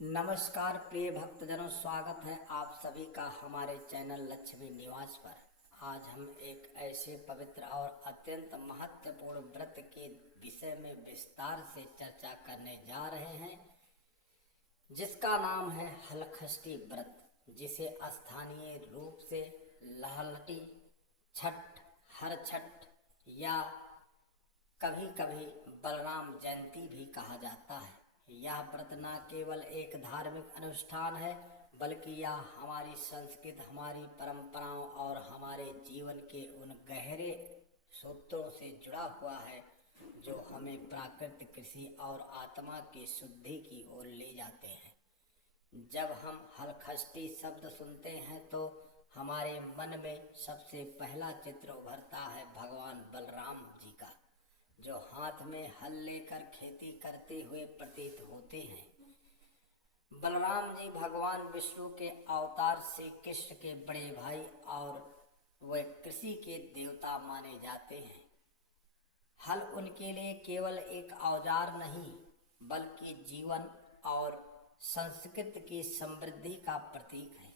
नमस्कार प्रिय भक्तजनों, स्वागत है आप सभी का हमारे चैनल लक्ष्मी निवास पर। आज हम एक ऐसे पवित्र और अत्यंत महत्वपूर्ण व्रत के विषय में विस्तार से चर्चा करने जा रहे हैं, जिसका नाम है हलखष्टी व्रत, जिसे स्थानीय रूप से लहलटी छठ, हर छठ या कभी कभी बलराम जयंती भी कहा जाता है। यह व्रत न केवल एक धार्मिक अनुष्ठान है, बल्कि यह हमारी संस्कृति, हमारी परंपराओं और हमारे जीवन के उन गहरे सूत्रों से जुड़ा हुआ है जो हमें प्रकृति, कृषि और आत्मा की शुद्धि की ओर ले जाते हैं। जब हम हलखष्टी शब्द सुनते हैं तो हमारे मन में सबसे पहला चित्र उभरता है भगवान बलराम जी का, जो हाथ में हल लेकर खेती करते हुए प्रतीत होते हैं। बलराम जी भगवान विष्णु के अवतार श्री कृष्ण के बड़े भाई और वे कृषि के देवता माने जाते हैं। हल उनके लिए केवल एक औजार नहीं, बल्कि जीवन और संस्कृति की समृद्धि का प्रतीक है।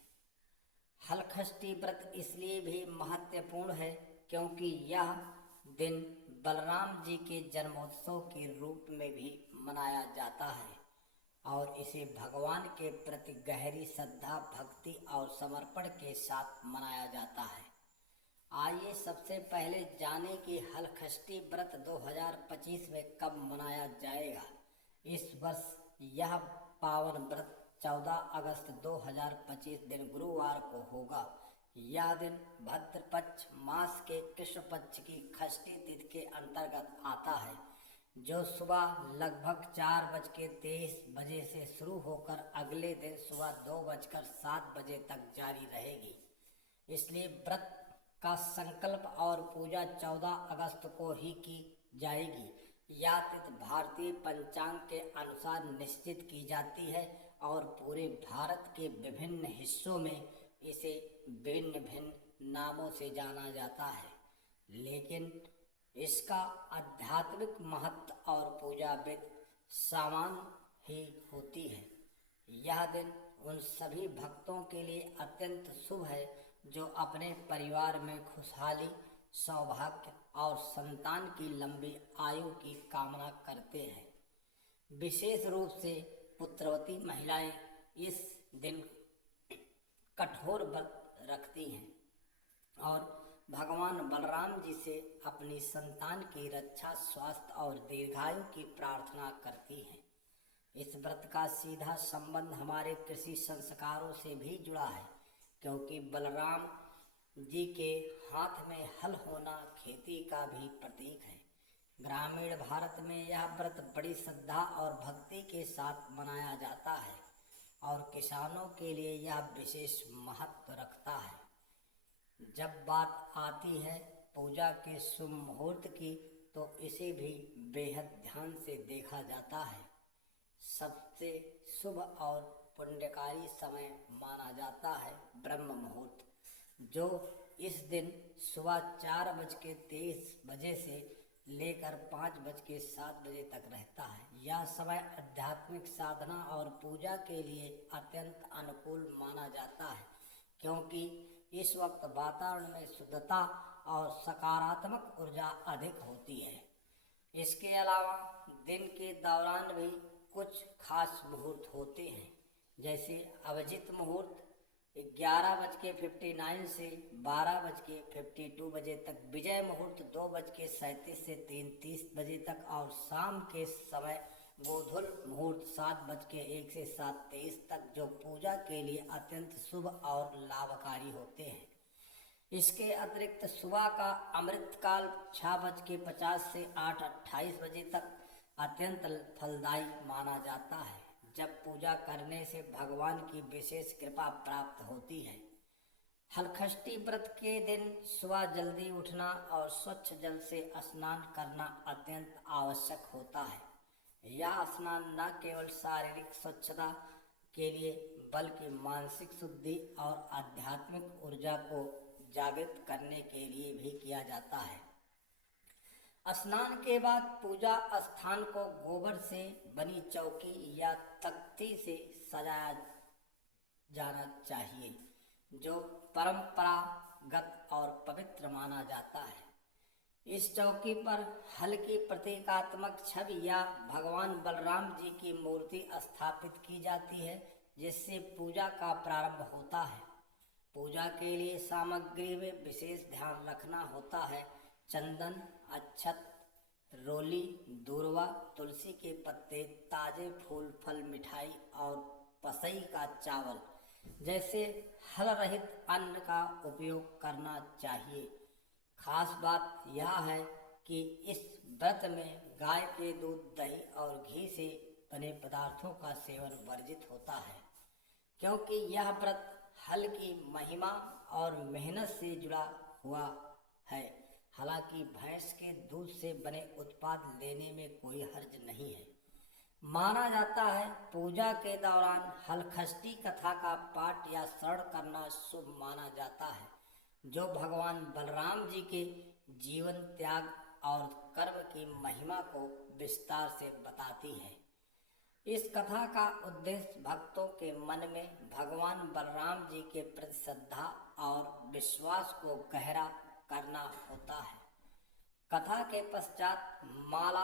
हलखष्टी व्रत इसलिए भी महत्वपूर्ण है क्योंकि यह दिन बलराम जी के जन्मोत्सव के रूप में भी मनाया जाता है और इसे भगवान के प्रति गहरी श्रद्धा, भक्ति और समर्पण के साथ मनाया जाता है। आइए सबसे पहले जानें कि हलखष्टी व्रत 2025 में कब मनाया जाएगा। इस वर्ष यह पावन व्रत 14 अगस्त 2025 दिन गुरुवार को होगा। यह दिन भद्र पक्ष मास के कृष्ण पक्ष की खष्टी तिथि के अंतर्गत आता है, जो सुबह लगभग 4:23 बजे से शुरू होकर अगले दिन सुबह 2:07 बजे तक जारी रहेगी। इसलिए व्रत का संकल्प और पूजा 14 अगस्त को ही की जाएगी। यह तिथि भारतीय पंचांग के अनुसार निश्चित की जाती है और पूरे भारत के विभिन्न हिस्सों में इसे भिन्न भिन्न नामों से जाना जाता है, लेकिन इसका आध्यात्मिक महत्व और पूजा विधि समान ही होती है। यह दिन उन सभी भक्तों के लिए अत्यंत शुभ है जो अपने परिवार में खुशहाली, सौभाग्य और संतान की लंबी आयु की कामना करते हैं। विशेष रूप से पुत्रवती महिलाएं इस दिन कठोर व्रत रखती हैं और भगवान बलराम जी से अपनी संतान की रक्षा, स्वास्थ्य और दीर्घायु की प्रार्थना करती हैं। इस व्रत का सीधा संबंध हमारे कृषि संस्कारों से भी जुड़ा है, क्योंकि बलराम जी के हाथ में हल होना खेती का भी प्रतीक है। ग्रामीण भारत में यह व्रत बड़ी श्रद्धा और भक्ति के साथ मनाया जाता है और किसानों के लिए यह विशेष महत्व रखता है। जब बात आती है पूजा के शुभ मुहूर्त की, तो इसे भी बेहद ध्यान से देखा जाता है। सबसे शुभ और पुण्यकारी समय माना जाता है ब्रह्म मुहूर्त, जो इस दिन सुबह 4:23 बजे से लेकर 5:07 बजे तक रहता है। यह समय आध्यात्मिक साधना और पूजा के लिए अत्यंत अनुकूल माना जाता है, क्योंकि इस वक्त वातावरण में शुद्धता और सकारात्मक ऊर्जा अधिक होती है। इसके अलावा दिन के दौरान भी कुछ खास मुहूर्त होते हैं, जैसे अभिजित मुहूर्त 11:59 से 12:52 बजे तक, विजय मुहूर्त 2:37 से 3:30 बजे तक और शाम के समय गोधूल मुहूर्त 7:01 से 7:23 तक, जो पूजा के लिए अत्यंत शुभ और लाभकारी होते हैं। इसके अतिरिक्त सुबह का अमृतकाल 6:50 से 8:28 बजे तक अत्यंत फलदायी माना जाता है, जब पूजा करने से भगवान की विशेष कृपा प्राप्त होती है। हलखष्टी व्रत के दिन सुबह जल्दी उठना और स्वच्छ जल से स्नान करना अत्यंत आवश्यक होता है। यह स्नान न केवल शारीरिक स्वच्छता के लिए, बल्कि मानसिक शुद्धि और आध्यात्मिक ऊर्जा को जागृत करने के लिए भी किया जाता है। स्नान के बाद पूजा स्थान को गोबर से बनी चौकी या तख्ती से सजाया जाना चाहिए, जो परंपरागत और पवित्र माना जाता है। इस चौकी पर हल्की प्रतीकात्मक छवि या भगवान बलराम जी की मूर्ति स्थापित की जाती है, जिससे पूजा का प्रारंभ होता है। पूजा के लिए सामग्री में विशेष ध्यान रखना होता है। चंदन, अक्षत, रोली, दूर्वा, तुलसी के पत्ते, ताजे फूल, फल, मिठाई और पसई का चावल जैसे हल रहित अन्न का उपयोग करना चाहिए। खास बात यह है कि इस व्रत में गाय के दूध, दही और घी से बने पदार्थों का सेवन वर्जित होता है, क्योंकि यह व्रत हल की महिमा और मेहनत से जुड़ा हुआ है। हालांकि भैंस के दूध से बने उत्पाद लेने में कोई हर्ज नहीं है। माना जाता है पूजा के दौरान हलखष्टी कथा का पाठ या श्रवण करना शुभ माना जाता है, जो भगवान बलराम जी के जीवन, त्याग और कर्म की महिमा को विस्तार से बताती है। इस कथा का उद्देश्य भक्तों के मन में भगवान बलराम जी के प्रति श्रद्धा और विश्वास को गहरा करना होता है। कथा के पश्चात माला,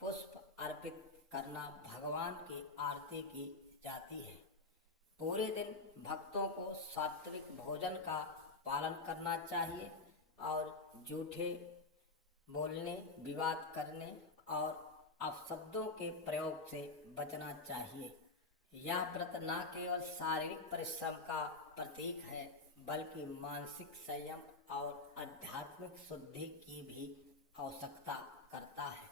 पुष्प अर्पित करना भगवान की आरती की जाती है। पूरे दिन भक्तों को सात्विक भोजन का पालन करना चाहिए और झूठे बोलने, विवाद करने और अपशब्दों के प्रयोग से बचना चाहिए। यह व्रत न केवल शारीरिक परिश्रम का प्रतीक है, बल्कि मानसिक संयम और आध्यात्मिक शुद्धि की भी आवश्यकता करता है।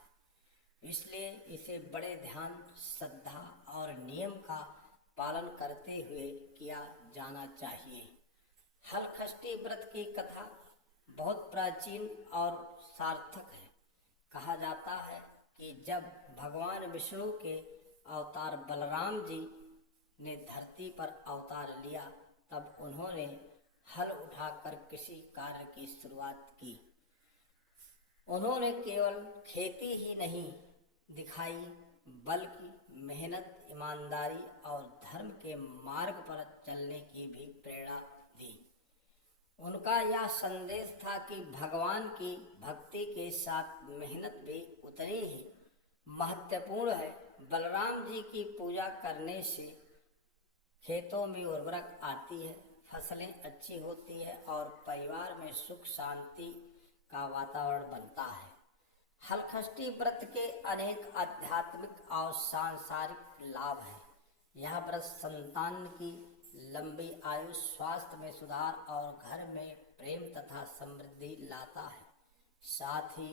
इसलिए इसे बड़े ध्यान, श्रद्धा और नियम का पालन करते हुए किया जाना चाहिए। हलखष्टी व्रत की कथा बहुत प्राचीन और सार्थक है। कहा जाता है कि जब भगवान विष्णु के अवतार बलराम जी ने धरती पर अवतार लिया, तब उन्होंने हल उठाकर किसी कार्य की शुरुआत की। उन्होंने केवल खेती ही नहीं दिखाई, बल्कि मेहनत, ईमानदारी और धर्म के मार्ग पर चलने की भी प्रेरणा दी। उनका यह संदेश था कि भगवान की भक्ति के साथ मेहनत भी उतनी ही महत्वपूर्ण है। बलराम जी की पूजा करने से खेतों में उर्वरक आती है, फसलें अच्छी होती है और परिवार में सुख शांति का वातावरण बनता है। हलखष्टी व्रत के अनेक आध्यात्मिक और सांसारिक लाभ हैं। यह व्रत संतान की लंबी आयु, स्वास्थ्य में सुधार और घर में प्रेम तथा समृद्धि लाता है। साथ ही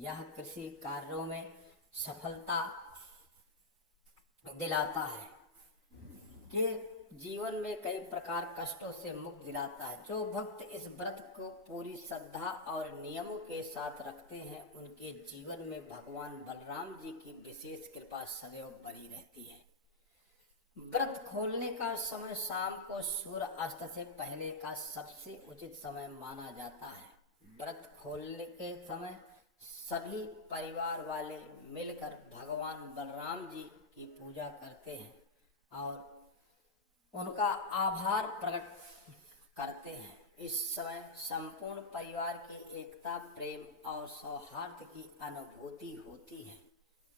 यह कृषि कार्यों में सफलता दिलाता है कि जीवन में कई प्रकार कष्टों से मुक्त दिलाता है। जो भक्त इस व्रत को पूरी श्रद्धा और नियमों के साथ रखते हैं, उनके जीवन में भगवान बलराम जी की विशेष कृपा सदैव बनी रहती है। व्रत खोलने का समय शाम को सूर्य अस्त से पहले का सबसे उचित समय माना जाता है। व्रत खोलने के समय सभी परिवार वाले मिलकर भगवान बलराम जी की पूजा करते हैं और उनका आभार प्रकट करते हैं। इस समय संपूर्ण परिवार की एकता, प्रेम और सौहार्द की अनुभूति होती है।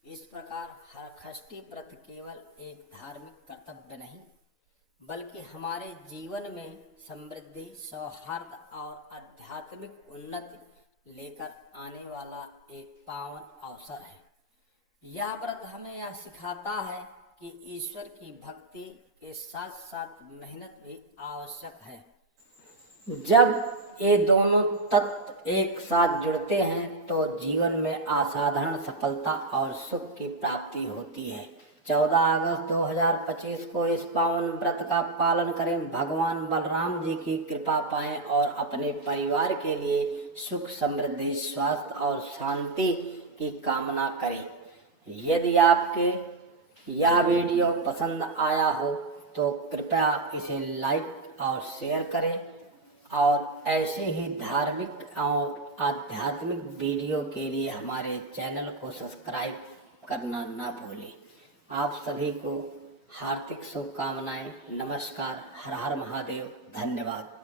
इस प्रकार हलखष्टी व्रत केवल एक धार्मिक कर्तव्य नहीं, बल्कि हमारे जीवन में समृद्धि, सौहार्द और आध्यात्मिक उन्नति लेकर आने वाला एक पावन अवसर है। यह व्रत हमें यह सिखाता है कि ईश्वर की भक्ति के साथ साथ मेहनत भी आवश्यक है। जब ये दोनों तत्व एक साथ जुड़ते हैं तो जीवन में असाधारण सफलता और सुख की प्राप्ति होती है। 14 अगस्त 2025 को इस पावन व्रत का पालन करें, भगवान बलराम जी की कृपा पाएं और अपने परिवार के लिए सुख, समृद्धि, स्वास्थ्य और शांति की कामना करें। यदि आपके यह वीडियो पसंद आया हो तो कृपया इसे लाइक और शेयर करें और ऐसे ही धार्मिक और आध्यात्मिक वीडियो के लिए हमारे चैनल को सब्सक्राइब करना ना भूलें। आप सभी को हार्दिक शुभकामनाएं। नमस्कार। हर हर महादेव। धन्यवाद।